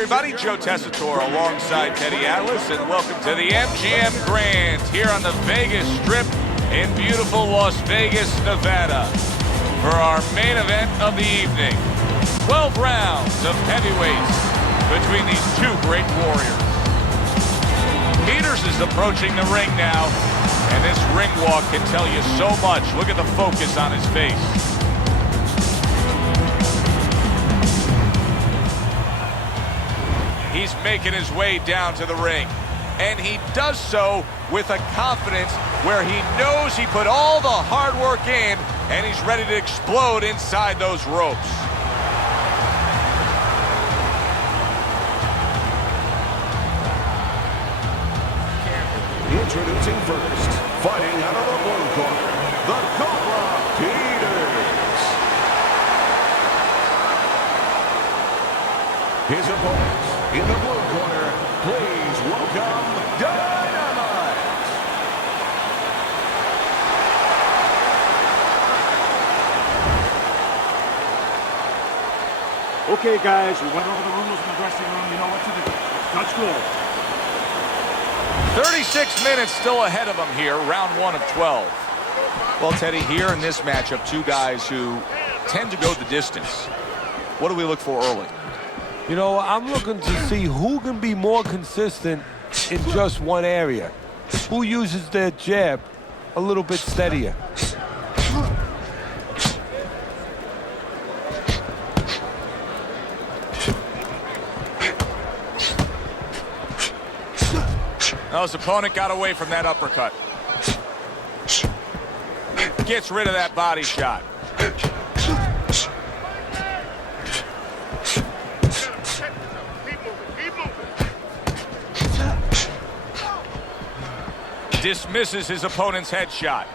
everybody, Joe Tessitore alongside Teddy Atlas, and welcome to the MGM Grand here on the Vegas Strip in beautiful Las Vegas, Nevada, for our main event of the evening. 12 rounds of heavyweights between these two great warriors. Peters is approaching the ring now, and this ring walk can tell you so much. Look at the focus on his face. He's making his way down to the ring, and he does so with a confidence where he knows he put all the hard work in, and he's ready to explode inside those ropes. Introducing first, fighting out of the blue corner, the Cobra, Peters. His opponents in the blue corner, please welcome Dynamite. Okay, guys, we went over the rules in the dressing room. You know what to do. Touch goal. 36 minutes still ahead of him here, round 1 of 12. Well, Teddy, here in this matchup, two guys who tend to go the distance. What do we look for early? You know, I'm looking to see who can be more consistent in just one area. Who uses their jab a little bit steadier. Now his opponent got away from that uppercut. Gets rid of that body shot. Dismisses his opponent's headshot.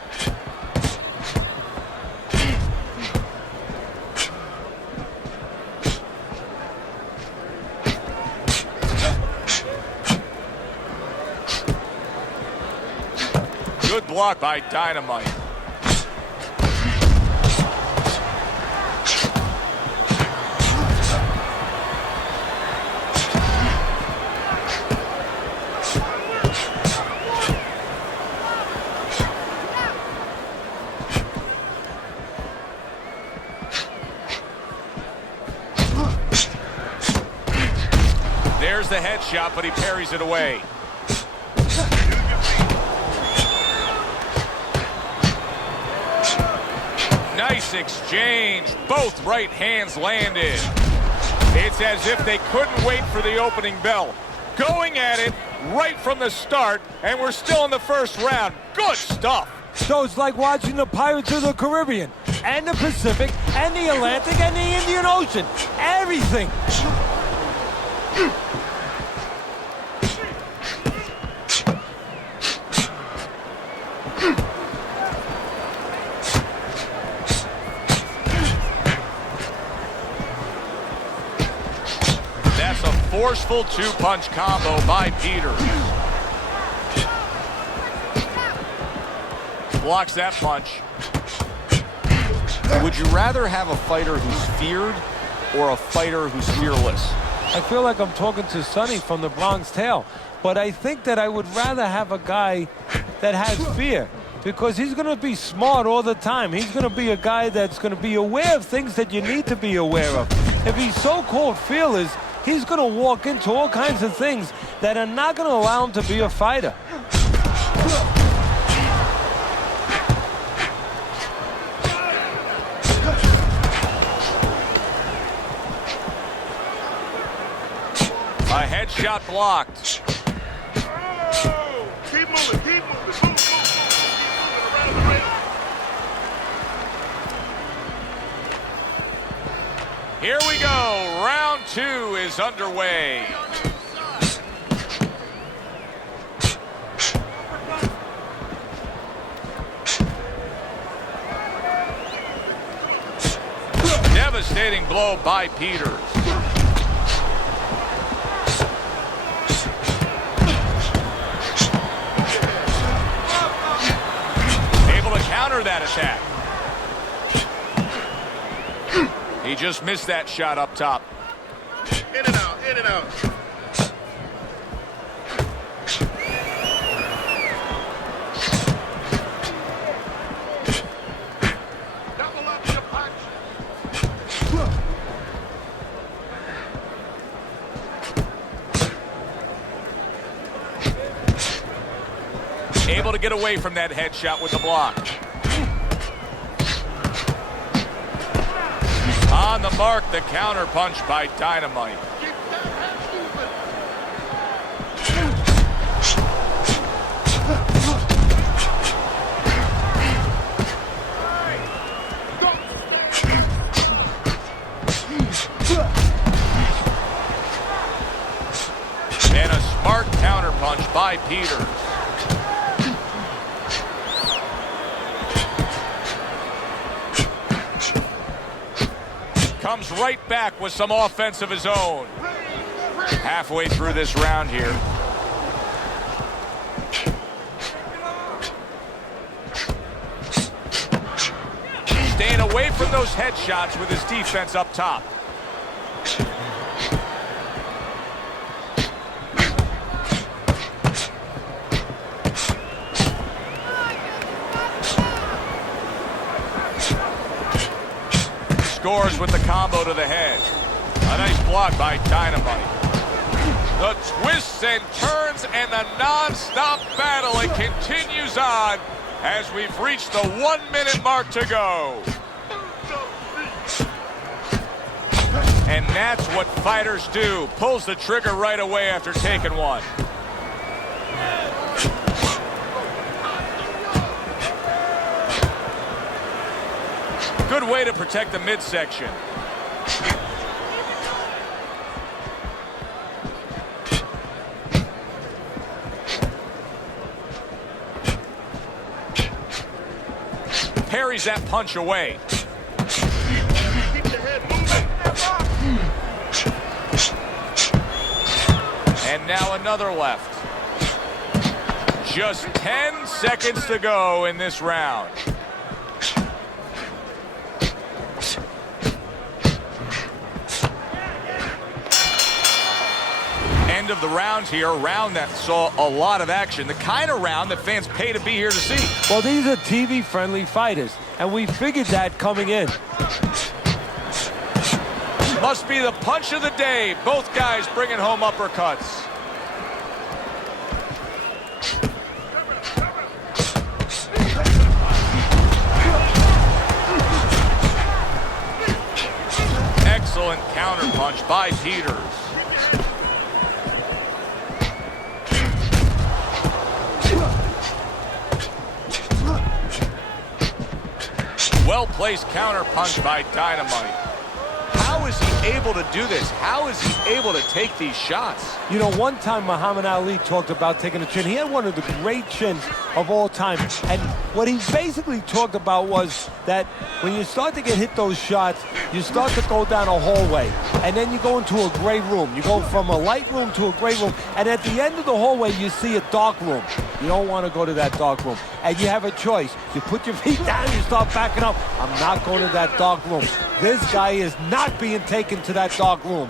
Good block by Dynamite. There's the headshot, but he parries it away. Nice exchange. Both right hands landed. It's as if they couldn't wait for the opening bell. Going at it right from the start, and we're still in the first round. Good stuff. So it's like watching the Pirates of the Caribbean, and the Pacific, and the Atlantic, and the Indian Ocean. Everything. That's a forceful two-punch combo by Peter. Blocks that punch. Would you rather have a fighter who's feared or a fighter who's fearless? I feel like I'm talking to Sonny from the Bronx Tale, but I think that I would rather have a guy that has fear, because he's going to be smart all the time. He's going to be a guy that's going to be aware of things that you need to be aware of. If he's so-called fearless, he's going to walk into all kinds of things that are not going to allow him to be a fighter. A headshot blocked. Oh, keep moving, keep moving. Move around the ring. Here we go. Round 2 is underway. Devastating blow by Peters. Counter that attack. He just missed that shot up top. In and out, in and it out. Double up your punch. Able to get away from that headshot with the block. On the mark, the counter punch by Dynamite. Keep that head moving. And a smart counter punch by Peters. Comes right back with some offense of his own. Halfway through this round here. Staying away from those headshots with his defense up top. Scores with the combo to the head. A nice block by Dynamite. The twists and turns and the non-stop battle. It continues on as we've reached the 1 minute mark to go. And that's what fighters do. Pulls the trigger right away after taking one. Good way to protect the midsection. Parries that punch away. Keep the head moving. And now another left. Just 10 seconds to go in this round. End of the round here, a round that saw a lot of action, the kind of round that fans pay to be here to see. Well, these are TV-friendly fighters, and we figured that coming in. Must be the punch of the day. Both guys bringing home uppercuts. Excellent counter punch by Peters. Well-placed counter punch by Dynamite. How is he able to do this? How is he able to take these shots? You know, one time Muhammad Ali talked about taking a chin. He had one of the great chins of all time. And what he basically talked about was that when you start to get hit those shots, you start to go down a hallway. And then you go into a gray room. You go from a light room to a gray room. And at the end of the hallway, you see a dark room. You don't want to go to that dark room. And you have a choice. You put your feet down, you start backing up. I'm not going to that dark room. This guy is not being taken to that dark room.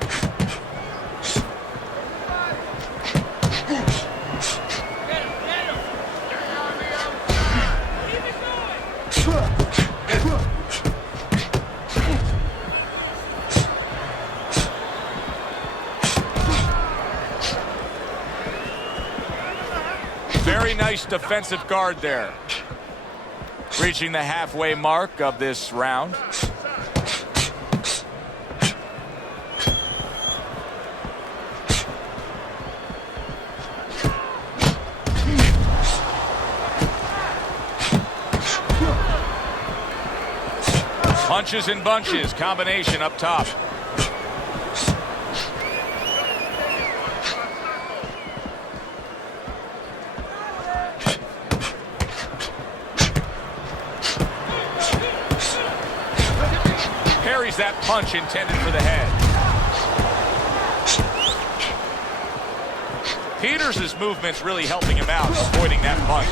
Very nice defensive guard there. Reaching the halfway mark of this round. Punches and bunches, combination up top. Parries that punch intended for the head. Peters' movement's really helping him out, avoiding that punch.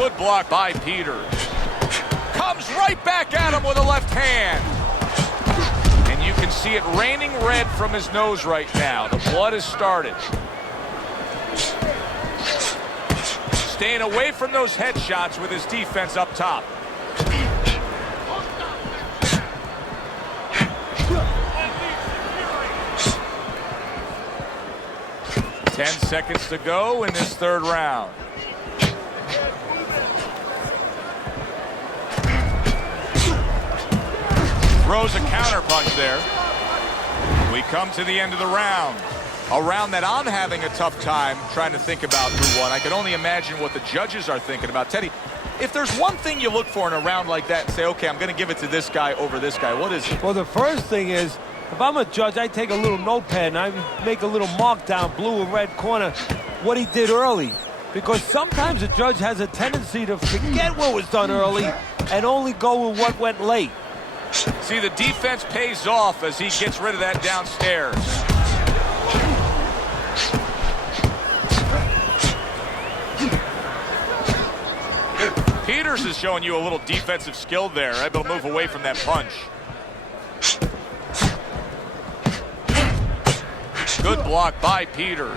Good block by Peters. Comes right back at him with a left hand. And you can see it raining red from his nose right now. The blood has started. Staying away from those headshots with his defense up top. 10 seconds to go in this third round. Throws a counter punch there. We come to the end of the round. A round that I'm having a tough time trying to think about who won. I can only imagine what the judges are thinking about. Teddy, if there's one thing you look for in a round like that and say, okay, I'm going to give it to this guy over this guy, what is it? Well, the first thing is, if I'm a judge, I take a little notepad and I make a little mark down, blue or red corner, what he did early. Because sometimes a judge has a tendency to forget what was done early and only go with what went late. See, the defense pays off as he gets rid of that downstairs. Peters is showing you a little defensive skill there, able to move away from that punch. Good block by Peters.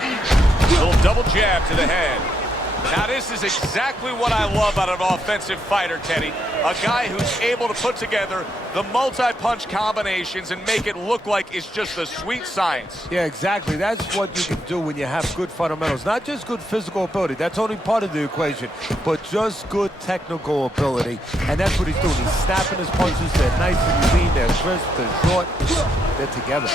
A little double jab to the head. Now this is exactly what I love out of an offensive fighter, Teddy. A guy who's able to put together the multi-punch combinations and make it look like it's just a sweet science. Yeah, exactly. That's what you can do when you have good fundamentals. Not just good physical ability. That's only part of the equation. But just good technical ability. And that's what he's doing. He's snapping his punches. They're nice and clean. They're crisp. They're short. They're together.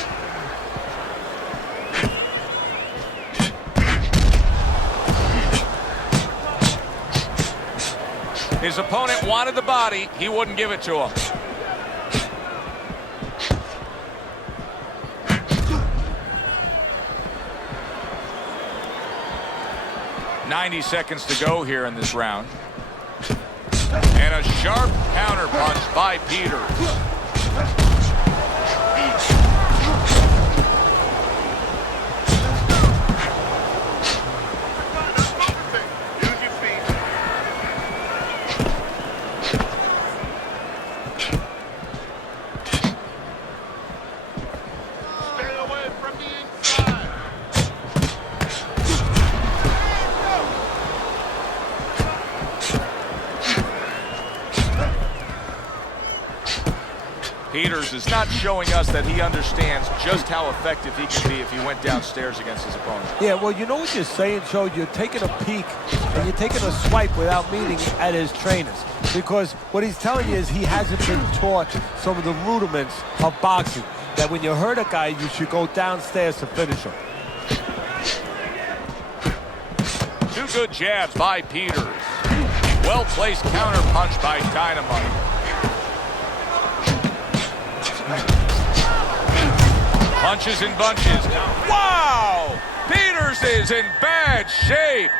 His opponent wanted the body. He wouldn't give it to him. "90 seconds to go here in this round. And a sharp counter punch by Peters. Peters is not showing us that he understands just how effective he can be if he went downstairs against his opponent. Yeah, well, you know what you're saying, Joe? You're taking a peek and you're taking a swipe without meaning at his trainers. Because what he's telling you is he hasn't been taught some of the rudiments of boxing. That when you hurt a guy, you should go downstairs to finish him. Two good jabs by Peters. Well-placed counter punch by Dynamite. Punches and bunches. Wow! Peters is in bad shape.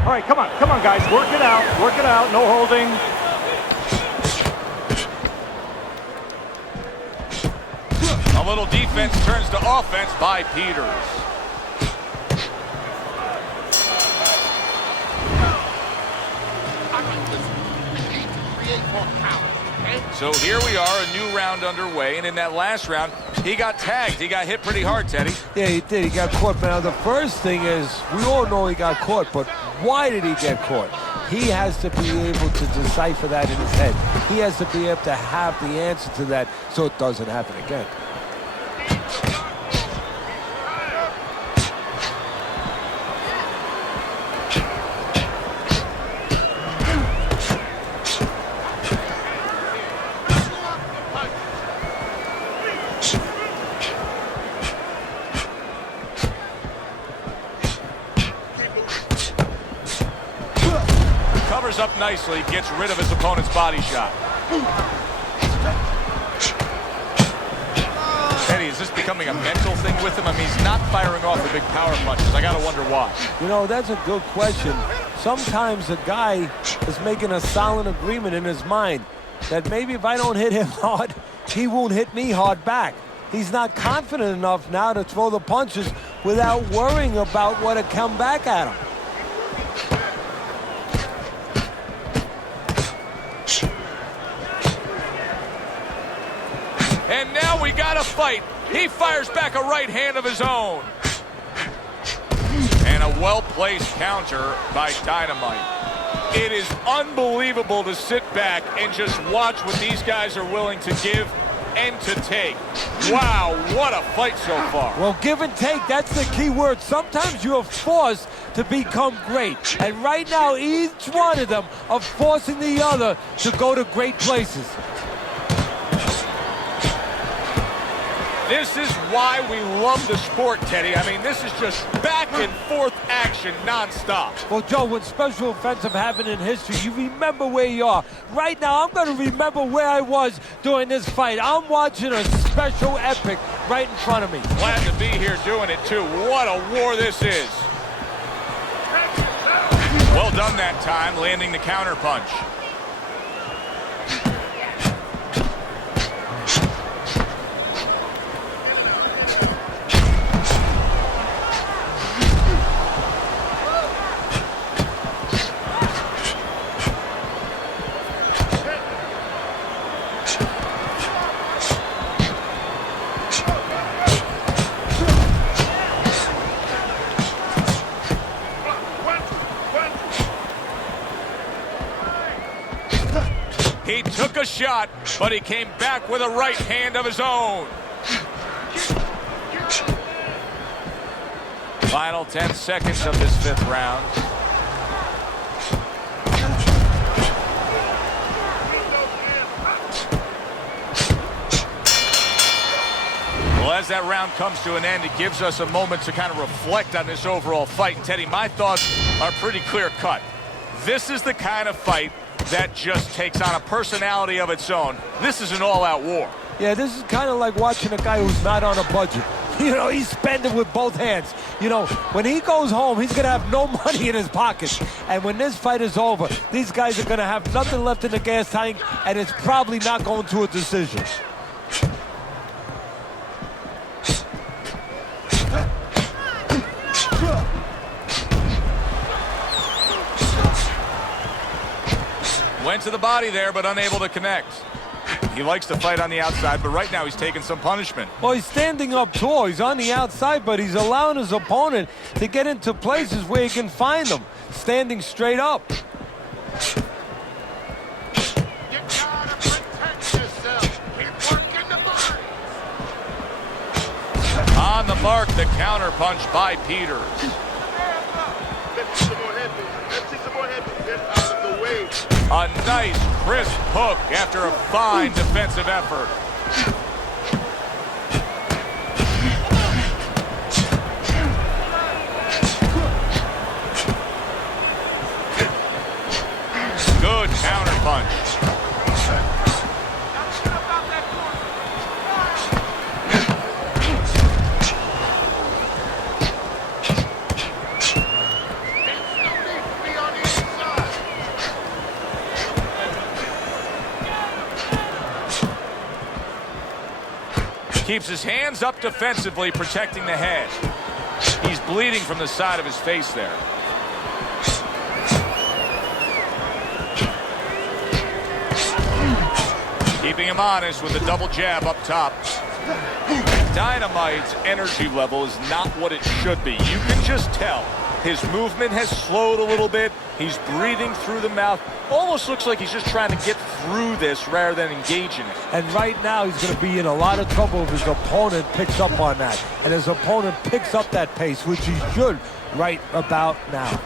All right, come on, guys. Work it out, no holding. A little defense turns to offense by Peters. So here we are, a new round underway, and in that last round, he got tagged. He got hit pretty hard, Teddy. Yeah, he did. He got caught. Now, the first thing is, we all know he got caught, but why did he get caught? He has to be able to decipher that in his head. He has to be able to have the answer to that so it doesn't happen again. Up nicely, gets rid of his opponent's body shot. Eddie, is this becoming a mental thing with him? I mean, he's not firing off the big power punches. I gotta wonder why. You know, that's a good question. Sometimes a guy is making a silent agreement in his mind that maybe if I don't hit him hard, he won't hit me hard back. He's not confident enough now to throw the punches without worrying about what will come back at him. And now we got a fight. He fires back a right hand of his own. And a well-placed counter by Dynamite. It is unbelievable to sit back and just watch what these guys are willing to give and to take. Wow, what a fight so far. Well, give and take, that's the key word. Sometimes you're forced to become great. And right now, each one of them are forcing the other to go to great places. This is why we love the sport, Teddy. I mean, this is just back and forth action nonstop. Well, Joe, when special events have happened in history, you remember where you are. Right now, I'm going to remember where I was during this fight. I'm watching a special epic right in front of me. Glad to be here doing it, too. What a war this is. Well done that time, landing the counter punch. He took a shot, but he came back with a right hand of his own. Final 10 seconds of this 5th round. Well, as that round comes to an end, it gives us a moment to kind of reflect on this overall fight. And Teddy, my thoughts are pretty clear cut. This is the kind of fight that just takes on a personality of its own. This is an all-out war. Yeah, this is kind of like watching a guy who's not on a budget. You know, he's spending with both hands. You know, when he goes home, he's going to have no money in his pocket. And when this fight is over, these guys are going to have nothing left in the gas tank, and it's probably not going to a decision. Went to the body there, but unable to connect. He likes to fight on the outside, but right now he's taking some punishment. Well, he's standing up tall. He's on the outside, but he's allowing his opponent to get into places where he can find them, standing straight up. You gotta protect yourself. Keep working the body. On the mark, the counter punch by Peter. Let's see some more head movement. Let's see some more head movement. Get out of the way. A nice, crisp hook after a fine defensive effort. Good counter punch. Keeps his hands up defensively, protecting the head. He's bleeding from the side of his face there. Keeping him honest with a double jab up top. Dynamite's energy level is not what it should be. You can just tell. His movement has slowed a little bit. He's breathing through the mouth. Almost looks like he's just trying to get through this rather than engage in it. And right now he's going to be in a lot of trouble if his opponent picks up on that. And his opponent picks up that pace, which he should right about now.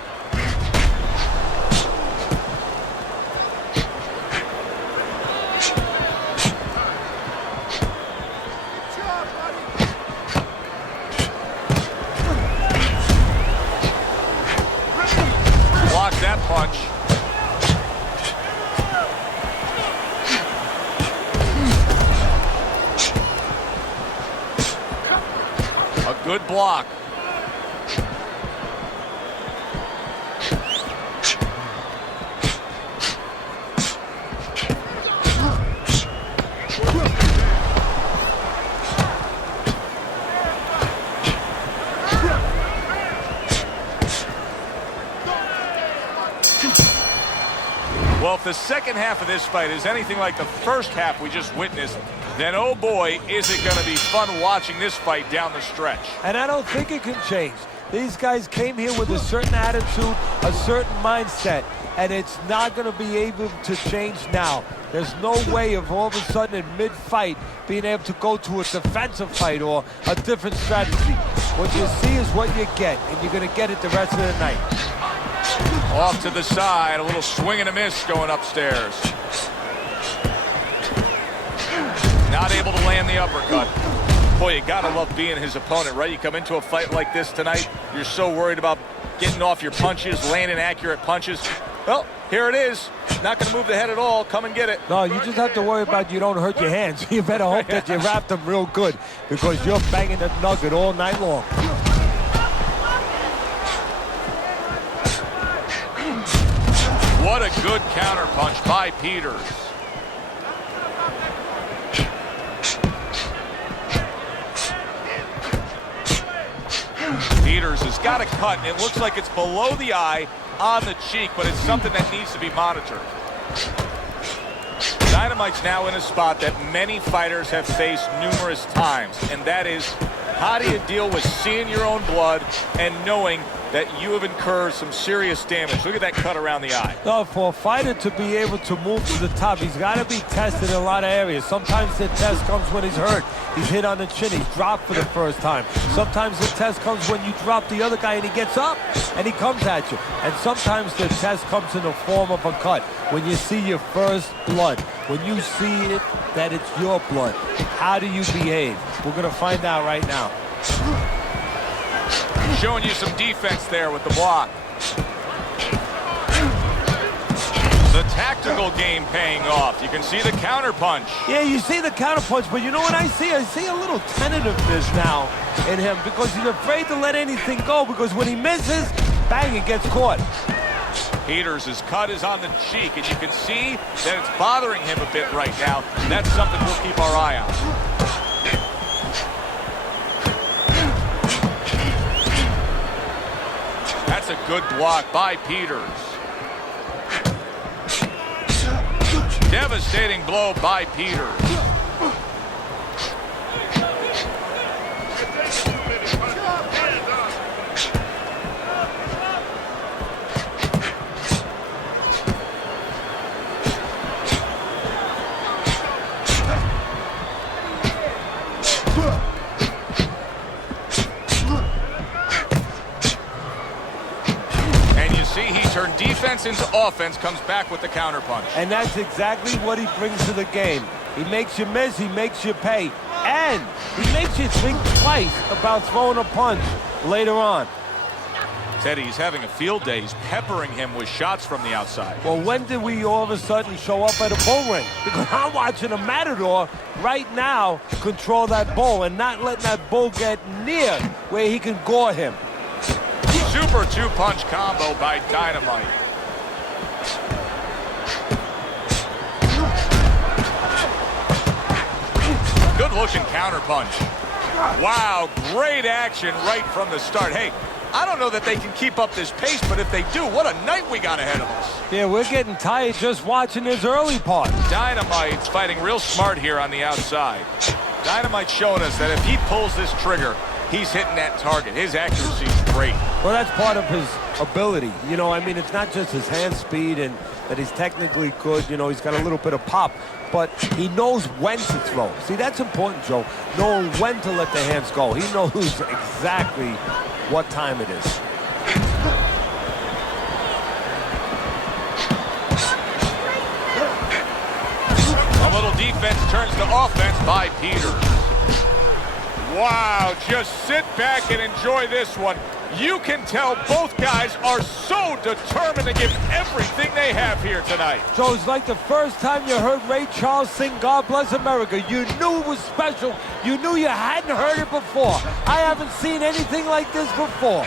Blocks that punch. A good block. Well, if the second half of this fight is anything like the first half we just witnessed, then oh boy, is it going to be fun watching this fight down the stretch. And I don't think it can change. These guys came here with a certain attitude, a certain mindset, and it's not going to be able to change now. There's no way of all of a sudden in mid-fight being able to go to a defensive fight or a different strategy. What you see is what you get, and you're going to get it the rest of the night. Off to the side, a little swing and a miss going upstairs. Not able to land the uppercut. Boy, you gotta love being his opponent, right? You come into a fight like this tonight, you're so worried about getting off your punches, landing accurate punches. Well, here it is. Not gonna move the head at all. Come and get it. No, you just have to worry about you don't hurt your hands. You better hope that you wrap them real good because you're banging the nugget all night long. What a good counter punch by Peters. Peters has got a cut, and it looks like it's below the eye on the cheek, but it's something that needs to be monitored. Dynamite's now in a spot that many fighters have faced numerous times, and that is, how do you deal with seeing your own blood and knowing that you have incurred some serious damage? Look at that cut around the eye. No, for a fighter to be able to move to the top, he's got to be tested in a lot of areas. Sometimes the test comes when he's hurt. He's hit on the chin. He's dropped for the first time. Sometimes the test comes when you drop the other guy and he gets up and he comes at you. And sometimes the test comes in the form of a cut. When you see your first blood, when you see it, that it's your blood, how do you behave? We're going to find out right now. Showing you some defense there with the block. The tactical game paying off. You can see the counter punch. Yeah, you see the counter punch, but you know what I see? I see a little tentativeness now in him because he's afraid to let anything go because when he misses, bang, it gets caught. Peters' cut is on the cheek, and you can see that it's bothering him a bit right now. That's something we'll keep our eye on. That's a good block by Peters. Devastating blow by Peters. Turn defense into offense, comes back with the counter punch. And that's exactly what he brings to the game. He makes you miss, he makes you pay, and he makes you think twice about throwing a punch later on. Teddy's having a field day. He's peppering him with shots from the outside. Well, when did we all of a sudden show up at a bull ring? Because I'm watching a matador right now control that bull and not letting that bull get near where he can gore him. Super two-punch combo by Dynamite. Good-looking counter punch. Wow, great action right from the start. Hey, I don't know that they can keep up this pace, but if they do, what a night we got ahead of us. Yeah, we're getting tired just watching this early part. Dynamite's fighting real smart here on the outside. Dynamite's showing us that if he pulls this trigger, he's hitting that target. His accuracy is great. Well, that's part of his ability. You know, I mean, it's not just his hand speed and that he's technically good. You know, he's got a little bit of pop, but he knows when to throw. See, that's important, Joe. Knowing when to let the hands go. He knows exactly what time it is. A little defense turns to offense by Peters. Wow, just sit back and enjoy this one. You can tell both guys are so determined to give everything they have here tonight. So it's like the first time you heard Ray Charles sing God Bless America. You knew it was special. You knew you hadn't heard it before. I haven't seen anything like this before.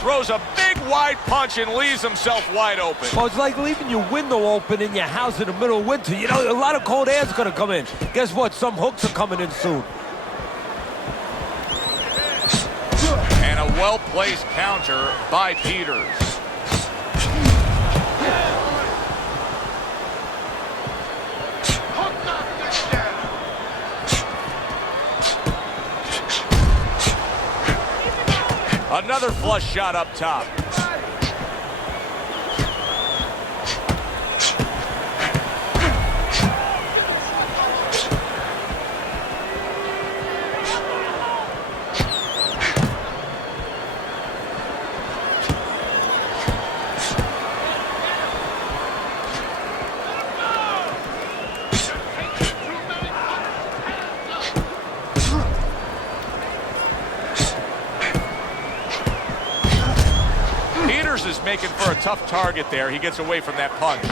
Throws a big wide punch and leaves himself wide open. Well, it's like leaving your window open in your house in the middle of winter. You know, a lot of cold air is going to come in. Guess what? Some hooks are coming in soon. And a well-placed counter by Peters. Another flush shot up top. Is making for a tough target there. He gets away from that punch.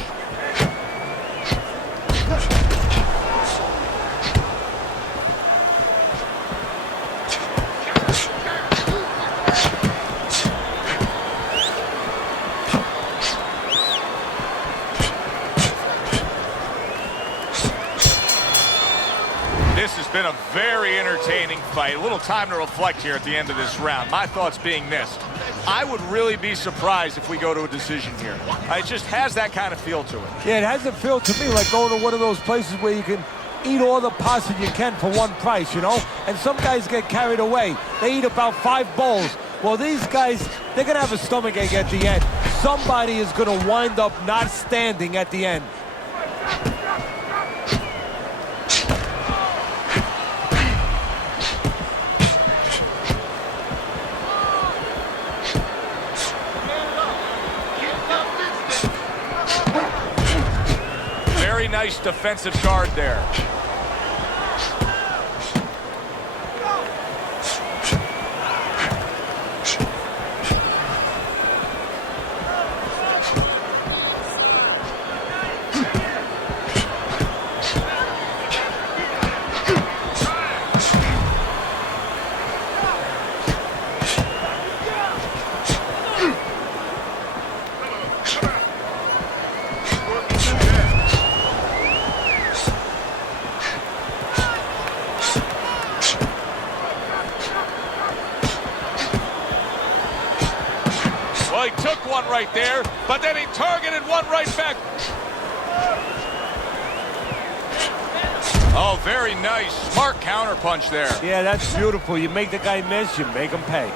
This has been a very entertaining fight. A little time to reflect here at the end of this round. My thoughts being this: I would really be surprised if we go to a decision here. It just has that kind of feel to it. Yeah, it has a feel to me like going to one of those places where you can eat all the pasta you can for one price, you know? And some guys get carried away. They eat about 5 bowls. Well, these guys, they're going to have a stomachache at the end. Somebody is going to wind up not standing at the end. Nice defensive guard there. He took one right there, but then he targeted one right back. Oh, very nice. Smart counter punch there. Yeah, that's beautiful. You make the guy miss, you make him pay.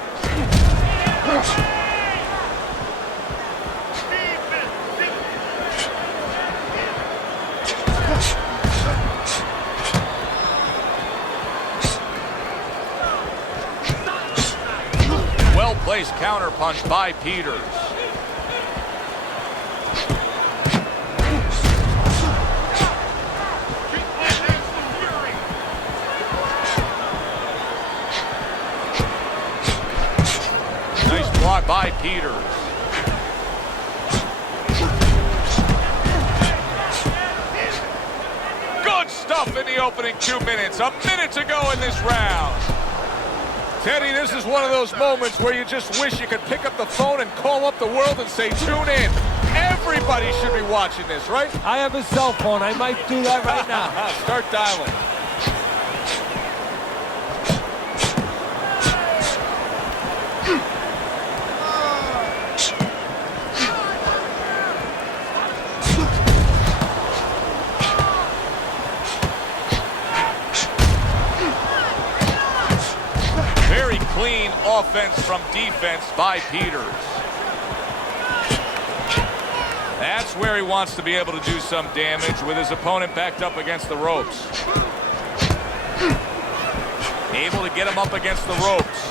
Well-placed counter punch by Peters. Nice block by Peters. Good stuff in the opening 2 minutes. A minute to go in this round. Teddy, this is one of those moments where you just wish you could pick up the phone and call up the world and say, tune in. Everybody should be watching this, right? I have a cell phone. I might do that right now. Start dialing. Clean offense from defense by Peters. That's where he wants to be able to do some damage with his opponent backed up against the ropes. Able to get him up against the ropes.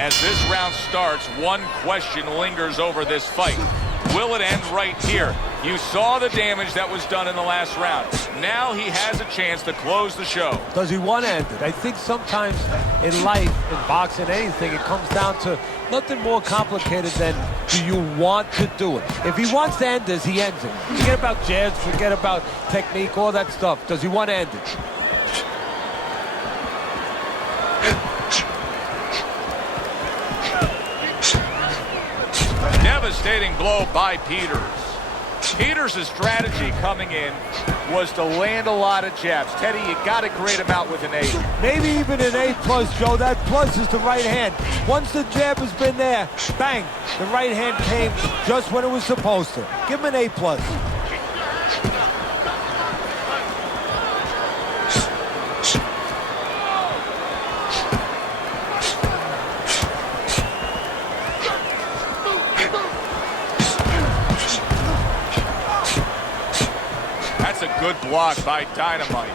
As this round starts, one question lingers over this fight. Will it end right here? You saw the damage that was done in the last round. Now he has a chance to close the show. Does he want to end it? I think sometimes in life, in boxing, anything, it comes down to nothing more complicated than do you want to do it. If he wants to end this, he ends it. Forget about jabs, forget about technique, all that stuff. Does he want to end it? Devastating blow by Peters. Peters' strategy coming in was to land a lot of jabs. Teddy, you got to grade him out with an 8. Maybe even an A+, Joe. That plus is the right hand. Once the jab has been there, bang, the right hand came just when it was supposed to. Give him an A+. That's a good block by Dynamite.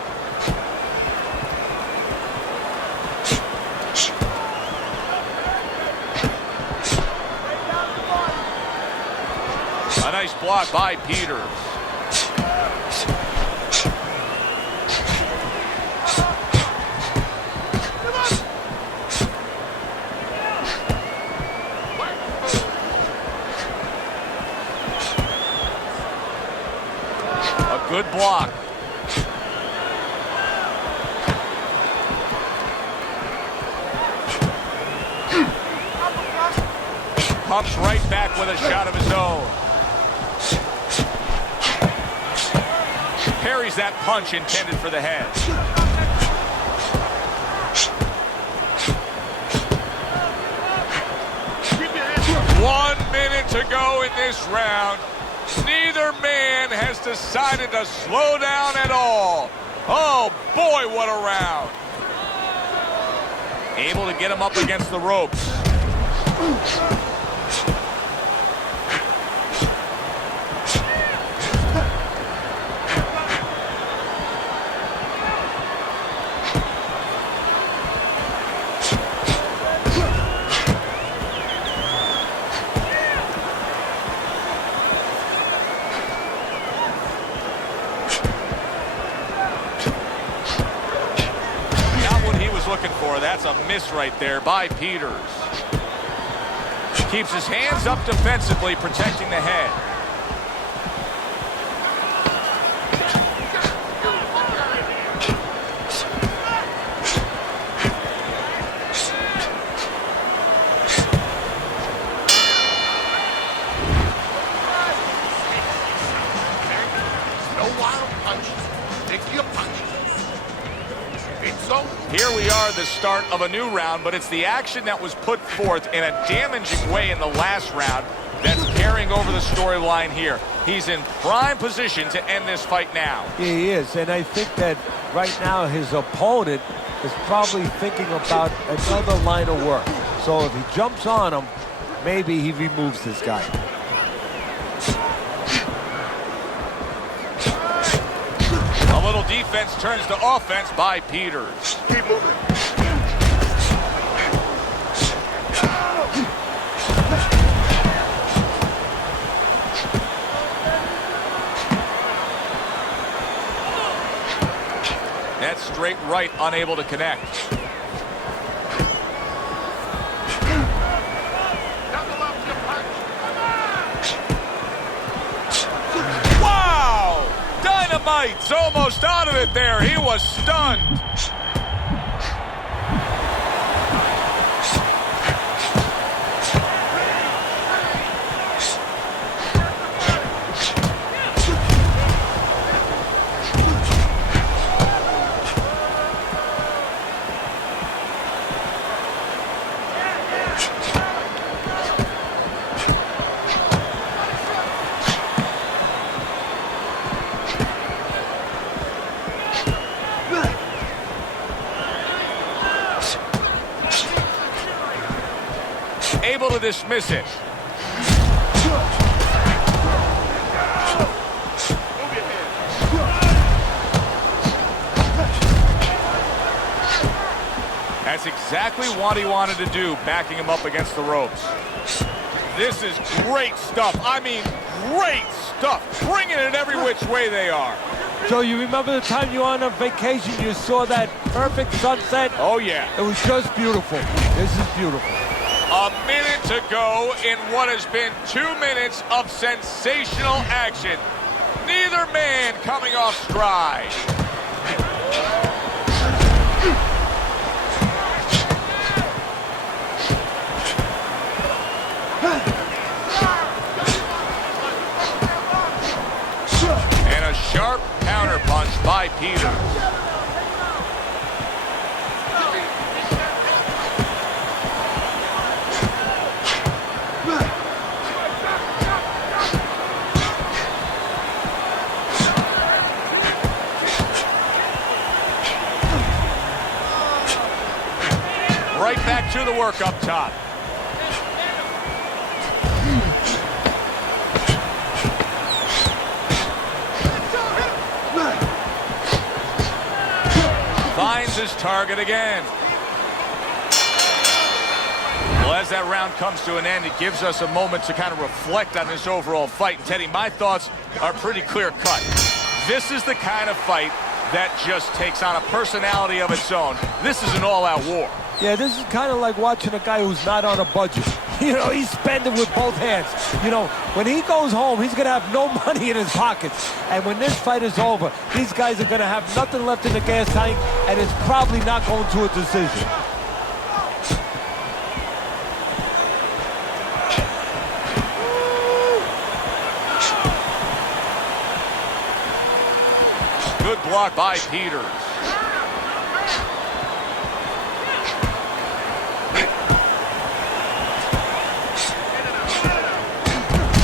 A nice block by Peters. Good block. Pumps right back with a shot of his own. Parries that punch intended for the head. 1 minute to go in this round. Neither man has decided to slow down at all. Oh, boy, what a round. Able to get him up against the ropes. That's a miss right there by Peters. Keeps his hands up defensively, protecting the head. No wild punches. Take your punches. Here we are, the start of a new round, but it's the action that was put forth in a damaging way in the last round that's carrying over the storyline here. He's in prime position to end this fight now. Yeah, he is, and I think that right now his opponent is probably thinking about another line of work. So if he jumps on him, maybe he removes this guy. A little defense turns to offense by Peters. Keep moving. That's straight right, unable to connect. Wow! Dynamite's almost out of it there. He was stunned. Able to dismiss it. That's exactly what he wanted to do, backing him up against the ropes. This is great stuff. I mean, great stuff. Bringing it every which way they are. Joe, you remember the time you were on a vacation, you saw that perfect sunset? Oh, yeah. It was just beautiful. This is beautiful. A minute to go in what has been 2 minutes of sensational action. Neither man coming off stride. And a sharp counter punch by Peter. Right back to the work up top. Finds his target again. Well, as that round comes to an end, it gives us a moment to kind of reflect on this overall fight. And Teddy, my thoughts are pretty clear cut. This is the kind of fight that just takes on a personality of its own. This is an all-out war. Yeah, this is kind of like watching a guy who's not on a budget. You know, he's spending with both hands. You know, when he goes home, he's going to have no money in his pockets. And when this fight is over, these guys are going to have nothing left in the gas tank, and it's probably not going to a decision. Good block by Peters.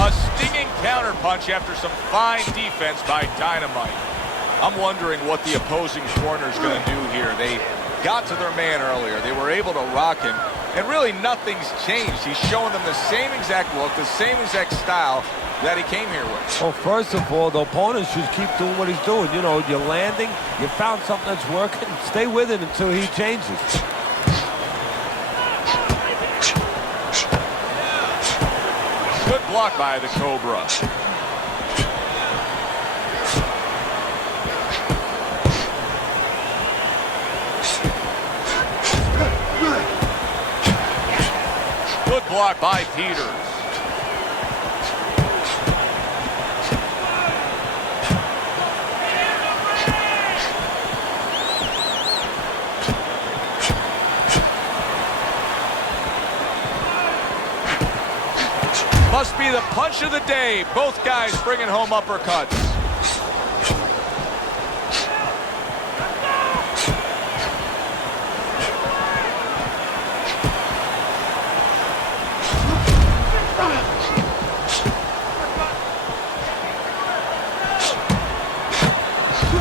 A stinging counter punch after some fine defense by Dynamite. I'm wondering what the opposing corner is going to do here. They got to their man earlier. They were able to rock him, and really nothing's changed. He's showing them the same exact look, the same exact style that he came here with. Well, first of all, the opponent should keep doing what he's doing. You know, you're landing, you found something that's working, stay with it until he changes. Good block by the Cobra. Good block by Peters. Must be the punch of the day. Both guys bringing home uppercuts.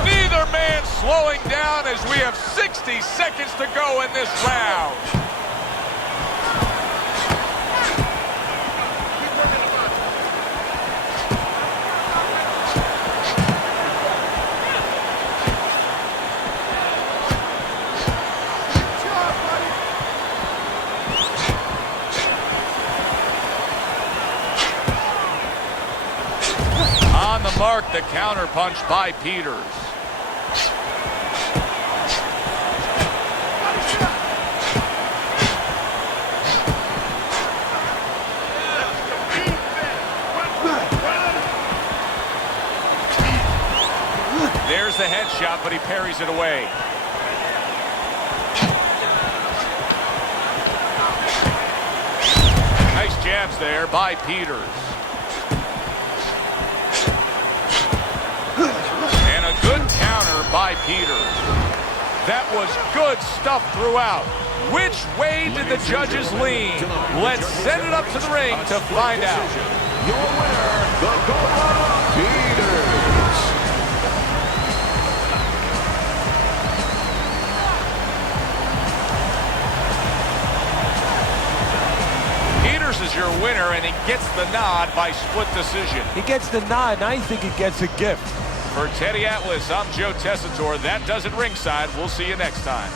Neither man slowing down as we have 60 seconds to go in this round. On the mark, the counter punch by Peters. There's the headshot, but he parries it away. Nice jabs there by Peters. And a good counter by Peters. That was good stuff throughout. Which way did the judges lean? Let's send it up to the ring to find out. Your winner, the Cobra, Peters. Peters is your winner, and he gets the nod by split decision. He gets the nod, and I think he gets a gift. For Teddy Atlas, I'm Joe Tessitore. That does it ringside. We'll see you next time.